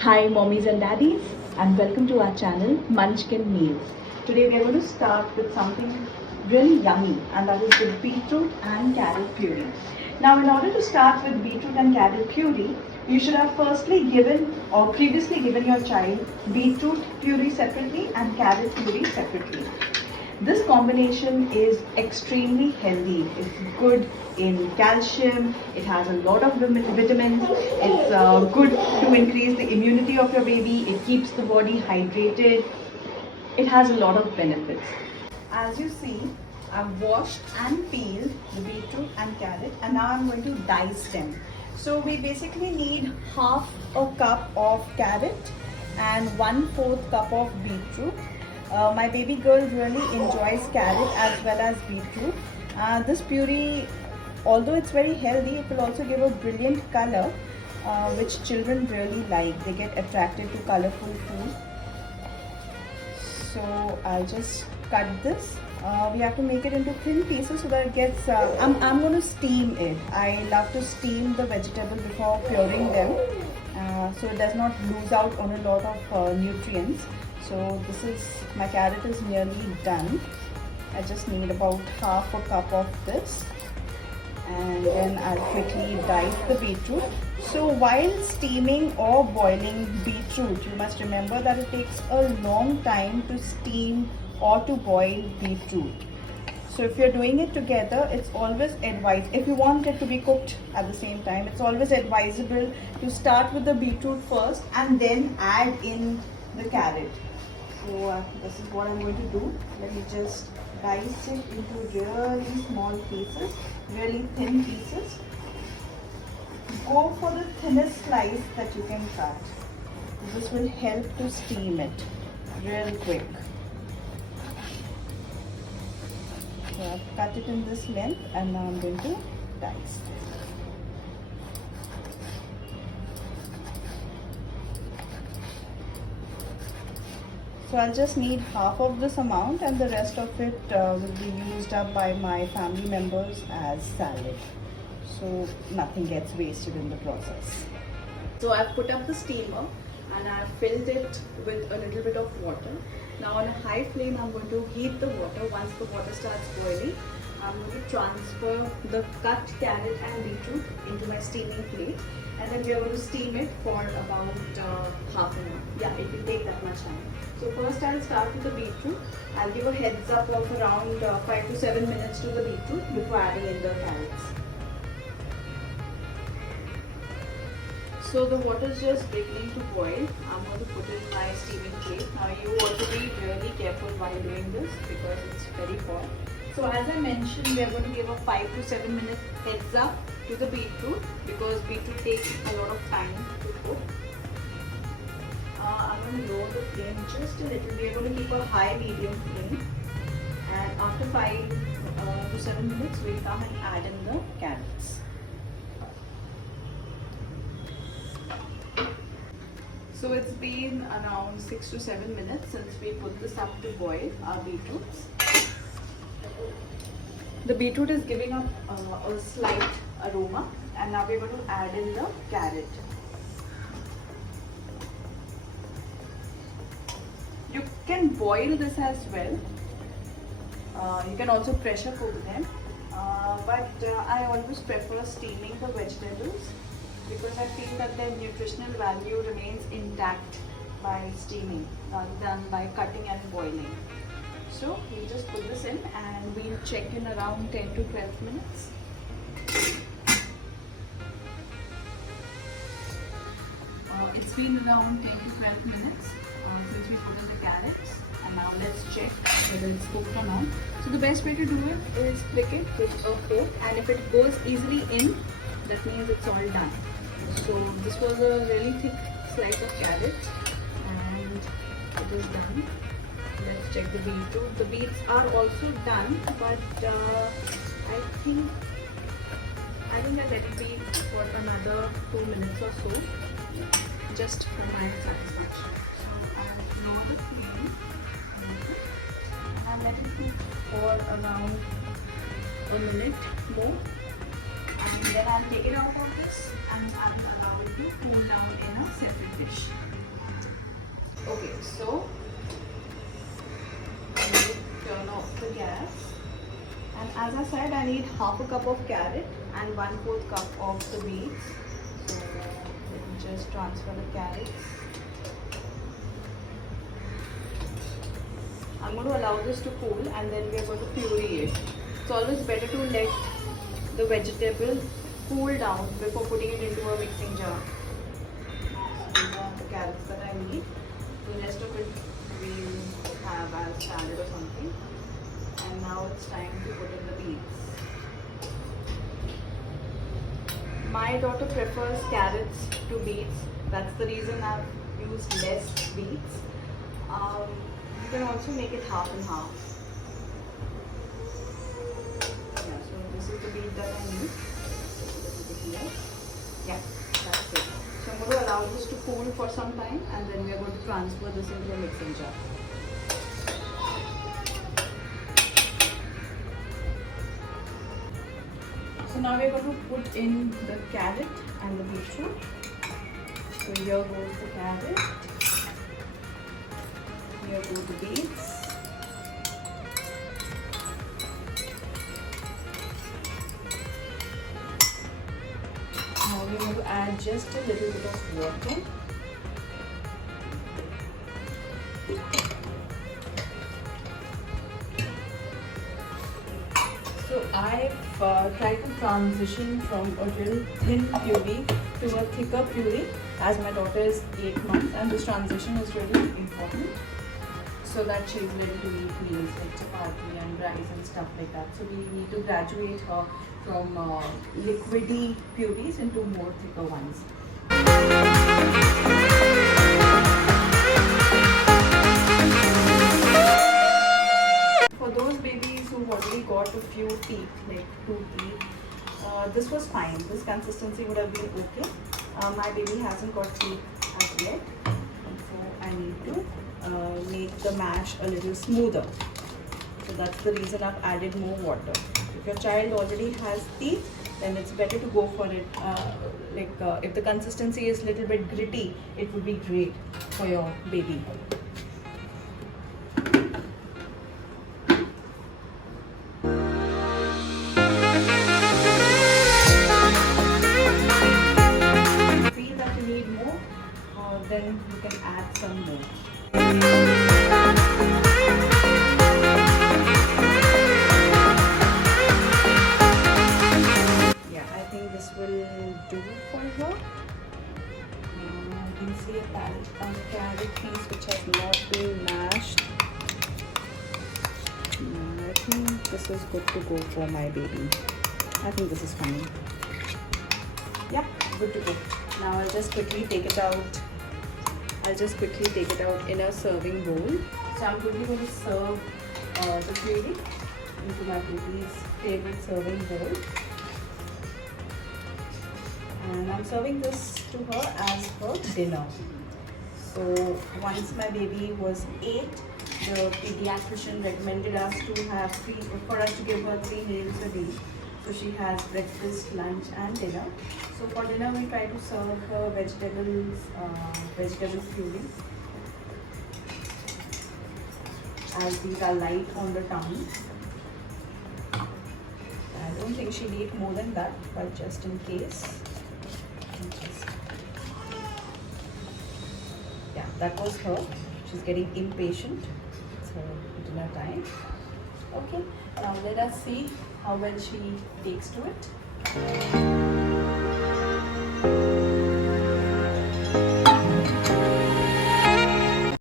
Hi mommies and daddies, and welcome to our channel Munchkin Meals. Today we are going to start with something really yummy, and that is the beetroot and carrot puree. Now in order to start with beetroot and carrot puree, you should have firstly given or previously given your child beetroot puree separately and carrot puree separately. This combination is extremely healthy. It's good in calcium, it has a lot of vitamins, it's good to increase the immunity of your baby, it keeps the body hydrated, it has a lot of benefits. As you see, I've washed and peeled the beetroot and carrot, and now I'm going to dice them. So we basically need half a cup of carrot and 1/4 cup of beetroot. My baby girl really enjoys carrot as well as beetroot. This puree, although it's very healthy, it will also give a brilliant color which children really like. They get attracted to colorful food. So I'll just cut this. We have to make it into thin pieces so that it gets, I'm going to steam it. I love to steam the vegetable before pureeing them so it does not lose out on a lot of nutrients. So this is, my carrot is nearly done. I just need about half a cup of this, and then I'll quickly dice the beetroot. So while steaming or boiling beetroot, you must remember that it takes a long time to steam or to boil beetroot. So if you're doing it together, it's always advised, if you want it to be cooked at the same time, it's always advisable to start with the beetroot first and then add in the carrot. So this is what I'm going to do. Let me just dice it into really small pieces, really thin pieces. Go for the thinnest slice that you can cut. This will help to steam it real quick. So I've cut it in this length, and now I'm going to dice. So I'll just need half of this amount, and the rest of it will be used up by my family members as salad. So nothing gets wasted in the process. So I've put up the steamer and I've filled it with a little bit of water. Now on a high flame, I'm going to heat the water. Once the water starts boiling, I'm going to transfer the cut carrot and beetroot into my steaming plate, and then we are going to steam it for about half an hour. Yeah, it will take that much time. So first I'll start with the beetroot. I'll give a heads up of around 5 to 7 minutes to the beetroot before adding in the carrots. So the water is just beginning to boil. I'm going to put in my steaming plate. Now you want to be really careful while doing this because it's very hot. So as I mentioned, we are going to give a 5 to 7 minute heads up to the beetroot because beetroot takes a lot of time to cook. I'm going to lower the flame just a little. We are going to keep a high medium flame, and after 5 to 7 minutes we'll come and add in the carrots. So it's been around 6 to 7 minutes since we put this up to boil our beetroots. The beetroot is giving up a slight aroma, and now we're going to add in the carrot. You can boil this as well. You can also pressure cook them, but I always prefer steaming the vegetables because I feel that their nutritional value remains intact by steaming rather than by cutting and boiling. So we'll just put this in and we'll check in around 10 to 12 minutes. It's been around 10 to 12 minutes since we put in the carrots, and now let's check whether it's cooked or not. So the best way to do it is flick it with a fork, and if it goes easily in, that means it's all done. So this was a really thick slice of carrot and it is done. Let's check the beetroot. The beets are also done, but I think I'll let it be for another 2 minutes or so, just for my satisfaction. So I'll lower the flame and let it cook for around a minute more. Then I'll take it out of this and I'll allow it to cool down in a separate dish. Okay, so I will turn off the gas. And as I said, I need half a cup of carrot and 1/4 cup of the beets. So let me just transfer the carrots. I'm going to allow this to cool and then we're going to puree it. It's always better to let the vegetable cool down before putting it into a mixing jar. So these are the carrots that I need. The rest of it we'll have as salad or something. And now it's time to put in the beets. My daughter prefers carrots to beets. That's the reason I've used less beets. You can also make it half and half. Yeah, so this is the beet that I need. Yeah, that's it. So I'm going to allow this to cool for some time and then we are going to transfer this into a mixing jar. So now we're going to put in the carrot and the beetroot. So here goes the carrot. Here go the beets. Now we're going to add just a little bit of water. So I've tried to transition from a real thin puree to a thicker puree as my daughter is 8 months, and this transition is really important so that she's ready to eat meals like chapati and rice and stuff like that. So we need to graduate her from liquidy purees into more thicker ones. For those babies who've already got a few teeth, like 2 teeth, this was fine. This consistency would have been okay. My baby hasn't got teeth as yet, and so I need to make the mash a little smoother. So that's the reason I've added more water. If your child already has teeth, then it's better to go for it. If the consistency is a little bit gritty, it would be great for your baby. Feel that you need more, then you can add some more. This will do for her. You can see a carrot piece which has not been mashed. I think this is good to go for my baby. I think this is fine. Yeah, good to go. Now I'll just quickly take it out. In a serving bowl. So I'm quickly going to serve the puree into my baby's favorite serving bowl. And I'm serving this to her as her dinner. So once my baby was 8, the pediatrician recommended us to have for us to give her 3 meals a day. So she has breakfast, lunch and dinner. So for dinner we try to serve her vegetable puree, as these are light on the tongue. I don't think she'll eat more than that, but just in case. Yeah, that was her. She's getting impatient. It's her dinner time. Okay, now let us see how well she takes to it.